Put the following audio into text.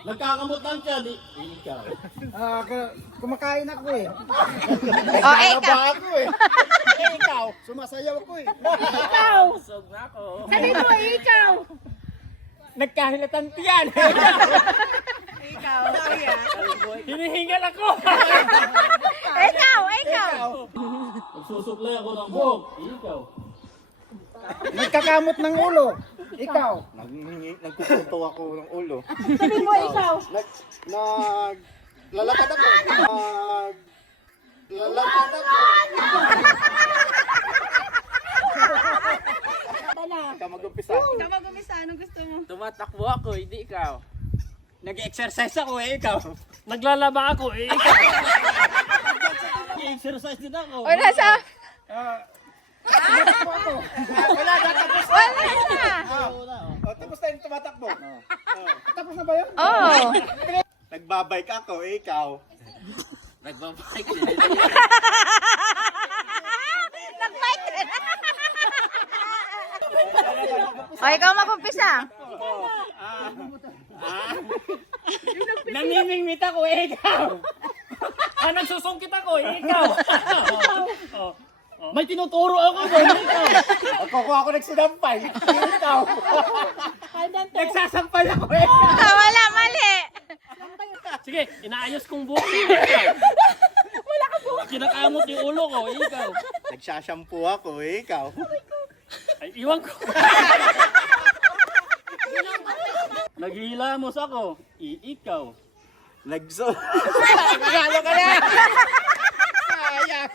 Nagkakamot lang siya, di ikaw. Kumakain ako eh. Oh, ikaw. Ako eh. Ikaw, sumasayaw ako eh. Ikaw. Busog na ako. Sabi mo, ikaw. Nagkahilatan tiyan. Ikaw, kuya. Hinihingal ako. Ikaw, ikaw. Nagsusuklay ako ng buhok, ikaw. Nagkakamot ng ulo. Ikaw. Nagkukunto ako ng ulo. Sabi mo, ikaw. Lalakad ako. Lalakad ako. Ikaw mag-umpisa. Ikaw mag-umisa, anong gusto mo? Tumatakbo ako, hindi ikaw. Nag-exercise ako eh, ikaw. Naglalaba ako eh, ikaw. Nag-exercise din ako. O, nasa? Tumatakbo ako. Wala na, tapos. Wala na. Tapos tayo tumatakbo. Tapos na ba yun? Oo. Nagbabike ako, ikaw. Nagbabike din. Nag-bike rin. O, ikaw mag-umpisa. Namimingwit ako eh, ikaw. Nagsusungkit ako eh, ikaw. May tinuturo ako ba? Ikaw. Kukuha ako nagsinampay. Ikaw. Nagsasampal ako eh. Wala, mali. Sige, inaayos kong buhok. Wala ka buhok. Kinakamot yung ulo ko, ikaw. Nagsashampoo ako, ikaw. Ay, iwan ko. Naghihilamos ako, ikaw. Nagso... Nagalo ka na. Sayang.